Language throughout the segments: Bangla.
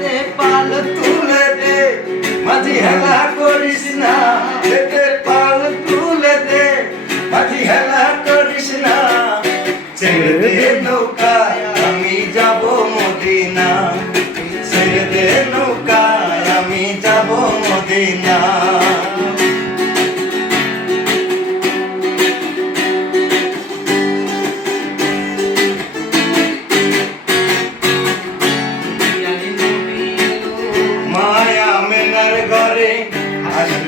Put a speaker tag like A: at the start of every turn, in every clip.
A: দে পাল তুলে দে। মাঝি হেলা করিস না দে পাল তুলে দে। মাঝি হেলা করিস না, ছেড়ে দে নৌকায়, আমি যাব মদিনা। ছেড়ে দে নৌকায়, আমি যাব মদিনা।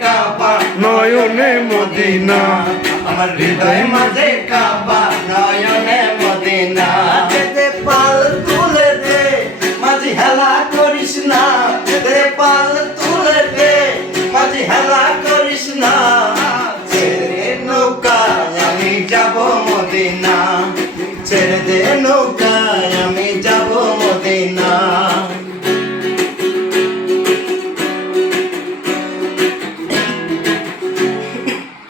A: কাবা,
B: নয়নে মদিনা।
A: আমার হৃদয় মাঝে কাবা, নয়নে মদিনা। দে পাল তুলে দে, মাঝি হেলা করিস না। দে পাল তুলে দে, মাঝি হেলা করিস না। ছেড়ে নৌকা আমি যাব মদিনা। ছেড়ে দে নৌকায়